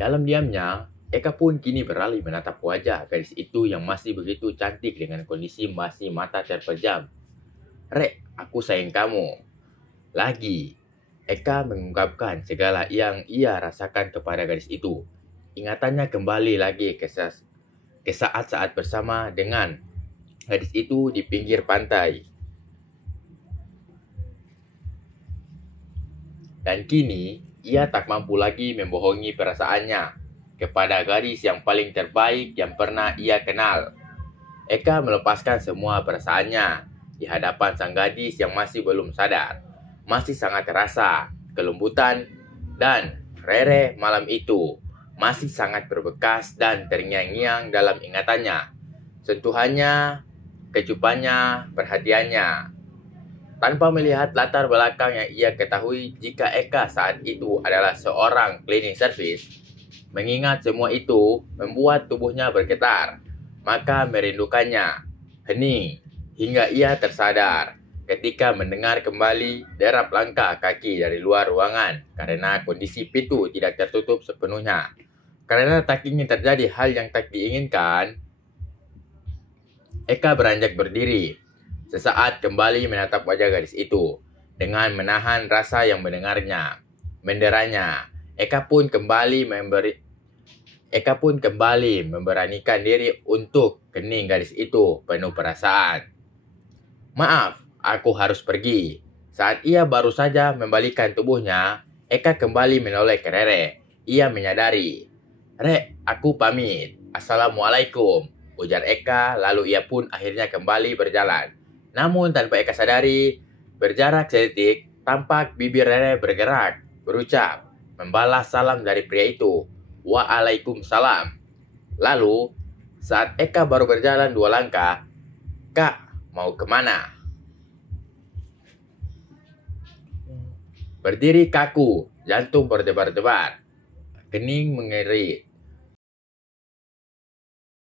Dalam diamnya, Eka pun kini beralih menatap wajah gadis itu yang masih begitu cantik dengan kondisi masih mata terpejam. "Rek, aku sayang kamu." Lagi, Eka mengungkapkan segala yang ia rasakan kepada gadis itu. Ingatannya kembali lagi ke saat-saat bersama dengan gadis itu di pinggir pantai. Dan kini, ia tak mampu lagi membohongi perasaannya kepada gadis yang paling terbaik yang pernah ia kenal. Eka melepaskan semua perasaannya di hadapan sang gadis yang masih belum sadar. Masih sangat terasa kelembutan dan Rere malam itu masih sangat berbekas dan terngiang-ngiang dalam ingatannya. Sentuhannya, kecupannya, perhatiannya. Tanpa melihat latar belakang yang ia ketahui jika Eka saat itu adalah seorang cleaning service, mengingat semua itu membuat tubuhnya bergetar, maka merindukannya, hening, hingga ia tersadar ketika mendengar kembali derap langkah kaki dari luar ruangan karena kondisi pintu tidak tertutup sepenuhnya. Karena tak ingin terjadi hal yang tak diinginkan, Eka beranjak berdiri. Sesaat kembali menatap wajah gadis itu dengan menahan rasa yang menderanya. Eka pun kembali memberanikan diri untuk kening gadis itu penuh perasaan. "Maaf, aku harus pergi." Saat ia baru saja membalikan tubuhnya, Eka kembali menoleh ke Rere. Ia menyadari. "Rek, aku pamit. Assalamualaikum," ujar Eka, lalu ia pun akhirnya kembali berjalan. Namun tanpa Eka sadari, berjarak sedetik, tampak bibir Rere bergerak, berucap, membalas salam dari pria itu. "Waalaikumsalam." Lalu, saat Eka baru berjalan 2 langkah, "Kak, mau kemana?" Berdiri kaku, jantung berdebar-debar, kening mengerit.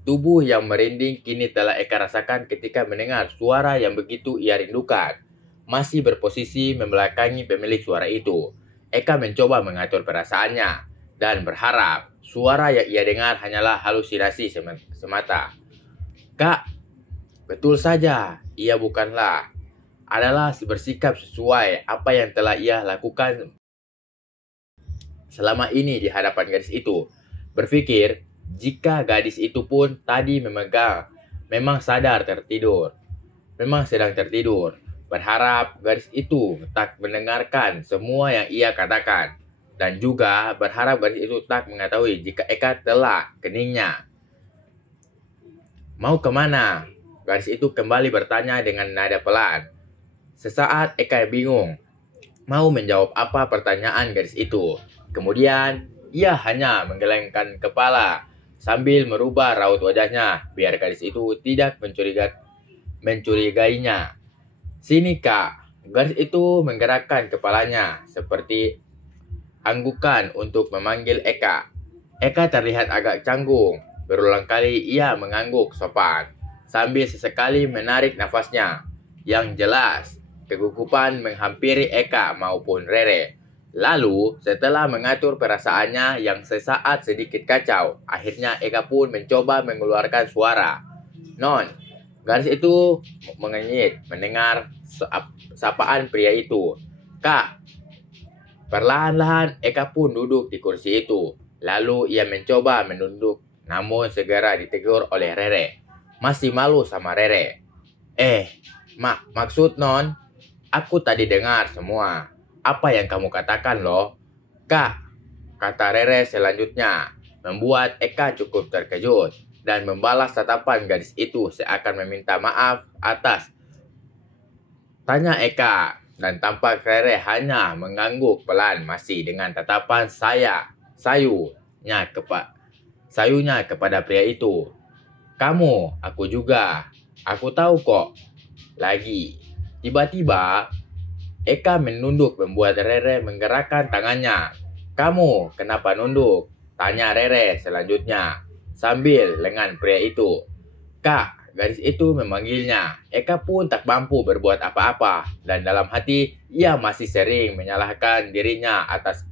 Tubuh yang merinding kini telah Eka rasakan ketika mendengar suara yang begitu ia rindukan. Masih berposisi membelakangi pemilik suara itu. Eka mencoba mengatur perasaannya dan berharap suara yang ia dengar hanyalah halusinasi semata. "Kak, betul saja, ia bukanlah. Adalah bersikap sesuai apa yang telah ia lakukan selama ini di hadapan gadis itu." Berpikir, jika gadis itu pun tadi memang sedang tertidur. Berharap gadis itu tak mendengarkan semua yang ia katakan. Dan juga berharap gadis itu tak mengetahui jika Eka telah keningnya. "Mau kemana?" Gadis itu kembali bertanya dengan nada pelan. Sesaat Eka bingung mau menjawab apa pertanyaan gadis itu. Kemudian ia hanya menggelengkan kepala sambil merubah raut wajahnya biar gadis itu tidak mencurigainya. "Sini Kak." Gadis itu menggerakkan kepalanya seperti anggukan untuk memanggil Eka. Eka terlihat agak canggung. Berulang kali ia mengangguk sopan sambil sesekali menarik nafasnya. Yang jelas, kegugupan menghampiri Eka maupun Rere. Lalu, setelah mengatur perasaannya yang sesaat sedikit kacau, akhirnya Eka pun mencoba mengeluarkan suara. "Non." Gadis itu mengenyit mendengar sapaan pria itu. "Kak." Perlahan-lahan Eka pun duduk di kursi itu. Lalu ia mencoba menunduk, namun segera ditegur oleh Rere. Masih malu sama Rere. Maksud Non, aku tadi dengar semua. Apa yang kamu katakan loh?" "Kak," kata Rere selanjutnya, membuat Eka cukup terkejut dan membalas tatapan gadis itu seakan meminta maaf atas tanya Eka. Dan tampak Rere hanya mengangguk pelan masih dengan tatapan sayunya kepada pria itu. "Kamu, aku juga. Aku tahu kok." Lagi. Tiba-tiba, Eka menunduk membuat Rere menggerakkan tangannya. "Kamu, kenapa nunduk?" tanya Rere selanjutnya sambil lengan pria itu. "Kak," gadis itu memanggilnya. Eka pun tak mampu berbuat apa-apa dan dalam hati ia masih sering menyalahkan dirinya atas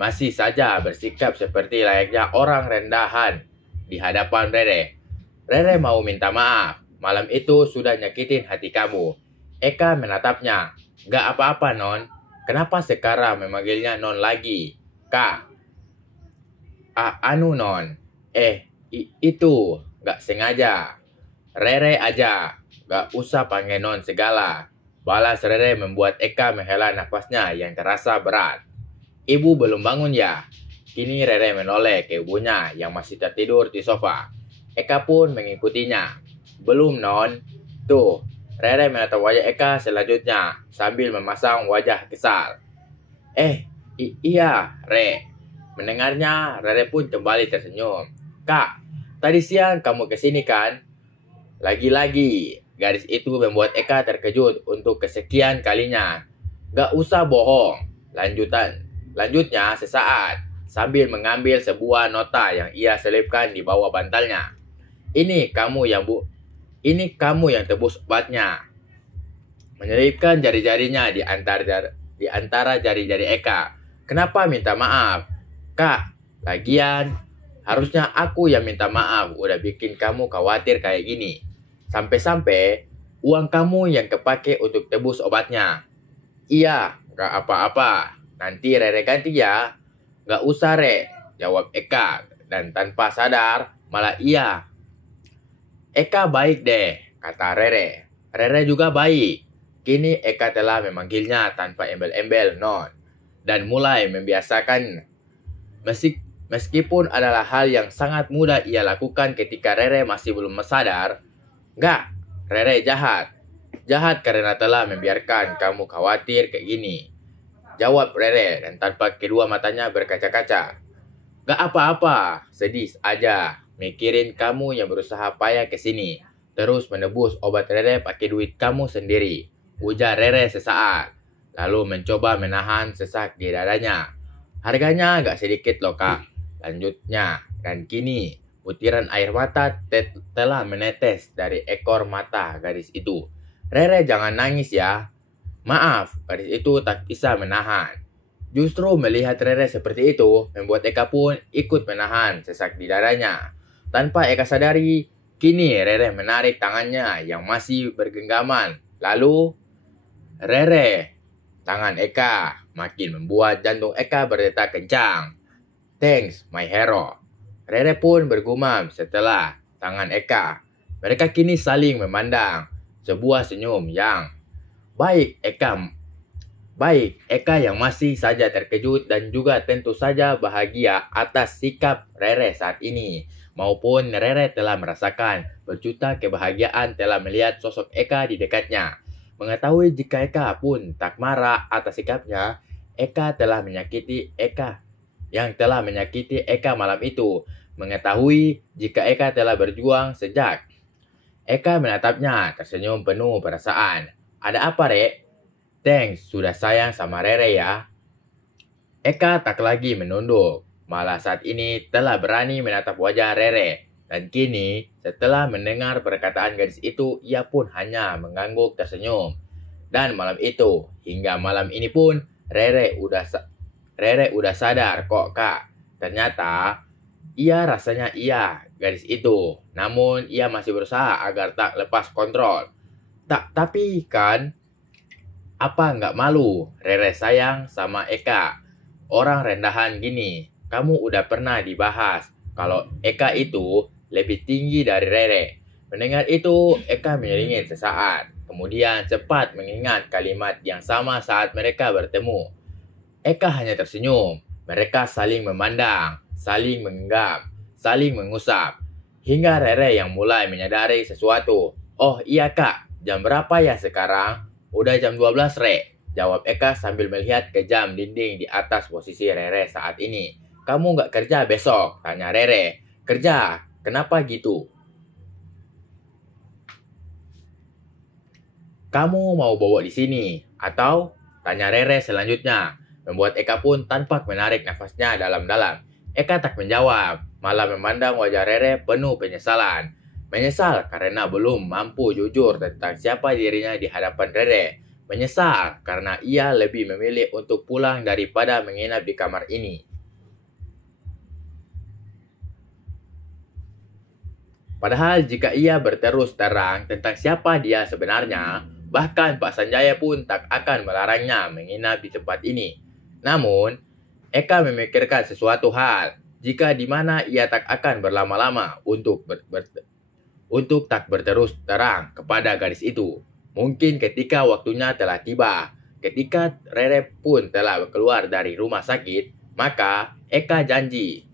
masih saja bersikap seperti layaknya orang rendahan di hadapan Rere. Rere mau minta maaf. Malam itu sudah nyakitin hati kamu. Eka menatapnya. Gak apa-apa, Non. Kenapa sekarang memanggilnya Non lagi? Kak. Anu, Non. Itu. Gak sengaja. Rere aja. Gak usah panggil Non segala. Balas Rere membuat Eka menghela nafasnya yang terasa berat. Ibu belum bangun ya? Kini Rere menoleh ke ibunya yang masih tertidur di sofa. Eka pun mengikutinya. Belum, Non. Tuh, Rere menatap wajah Eka selanjutnya sambil memasang wajah kesal. Iya, Re. Mendengarnya, Rere pun kembali tersenyum. Kak, tadi siang kamu kesini kan? Lagi-lagi, gadis itu membuat Eka terkejut untuk kesekian kalinya. Gak usah bohong. Lanjutnya sesaat sambil mengambil sebuah nota yang ia selipkan di bawah bantalnya. Ini kamu yang tebus obatnya. Menyelipkan jari-jarinya di antara jari-jari Eka. Kenapa minta maaf? Kak, lagian harusnya aku yang minta maaf udah bikin kamu khawatir kayak gini. Sampai-sampai uang kamu yang kepake untuk tebus obatnya. Iya, gak apa-apa. Nanti Rere ganti ya. Gak usah, Re, jawab Eka. Dan tanpa sadar, malah iya. Eka baik deh, kata Rere. Rere juga baik. Kini Eka telah memanggilnya tanpa embel-embel, Non. Dan mulai membiasakan. Meskipun adalah hal yang sangat mudah ia lakukan ketika Rere masih belum sadar. Gak, Rere jahat. Jahat karena telah membiarkan kamu khawatir kayak gini. Jawab Rere dan tanpa kedua matanya berkaca-kaca. Gak apa-apa, sedih aja. Mikirin kamu yang berusaha payah kesini. Terus menebus obat Rere pakai duit kamu sendiri. Ujar Rere sesaat. Lalu mencoba menahan sesak di dadanya. Harganya gak sedikit loh, Kak. Lanjutnya, dan kini butiran air mata telah menetes dari ekor mata gadis itu. Rere jangan nangis ya. Maaf, gadis itu tak bisa menahan. Justru melihat Rere seperti itu, membuat Eka pun ikut menahan sesak di dadanya. Tanpa Eka sadari, kini Rere menarik tangannya yang masih bergenggaman. Lalu, Rere, tangan Eka makin membuat jantung Eka berdetak kencang. Thanks, my hero. Rere pun bergumam setelah tangan Eka. Mereka kini saling memandang. Sebuah senyum yang baik, Eka yang masih saja terkejut dan juga tentu saja bahagia atas sikap Rere saat ini. Maupun Rere telah merasakan berjuta kebahagiaan telah melihat sosok Eka di dekatnya. Mengetahui jika Eka pun tak marah atas sikapnya, Eka telah menyakiti Eka malam itu. Mengetahui jika Eka telah berjuang sejak. Eka menatapnya tersenyum penuh perasaan. Ada apa, Re? Thanks, sudah sayang sama Rere ya. Eka tak lagi menunduk. Malah saat ini telah berani menatap wajah Rere. Dan kini, setelah mendengar perkataan gadis itu, ia pun hanya mengangguk tersenyum. Dan malam itu, hingga malam ini pun, Rere udah sadar kok, Kak. Ternyata, rasanya gadis itu. Namun, ia masih berusaha agar tak lepas kontrol. Tapi kan, apa nggak malu Rere sayang sama Eka? Orang rendahan gini, kamu udah pernah dibahas kalau Eka itu lebih tinggi dari Rere. Mendengar itu, Eka menyeringit sesaat. Kemudian cepat mengingat kalimat yang sama saat mereka bertemu. Eka hanya tersenyum. Mereka saling memandang, saling menganggap, saling mengusap. Hingga Rere yang mulai menyadari sesuatu. Oh iya, Kak, jam berapa ya sekarang? Udah jam 12, Re. Jawab Eka sambil melihat ke jam dinding di atas posisi Rere saat ini. Kamu nggak kerja besok? Tanya Rere. Kerja? Kenapa gitu? Kamu mau bawa di sini? Atau? Tanya Rere selanjutnya. Membuat Eka pun tanpa menarik nafasnya dalam-dalam. Eka tak menjawab. Malah memandang wajah Rere penuh penyesalan. Menyesal karena belum mampu jujur tentang siapa dirinya di hadapan Rere. Menyesal karena ia lebih memilih untuk pulang daripada menginap di kamar ini. Padahal jika ia berterus terang tentang siapa dia sebenarnya, bahkan Pak Sanjaya pun tak akan melarangnya menginap di tempat ini. Namun, Eka memikirkan sesuatu hal, jika di mana ia tak akan berlama-lama untuk tak berterus terang kepada gadis itu. Mungkin ketika waktunya telah tiba, ketika Rere pun telah keluar dari rumah sakit, maka Eka janji.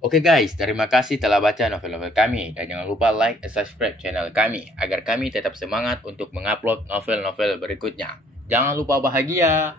Oke guys, terima kasih telah baca novel-novel kami dan jangan lupa like dan subscribe channel kami agar kami tetap semangat untuk mengupload novel-novel berikutnya. Jangan lupa bahagia.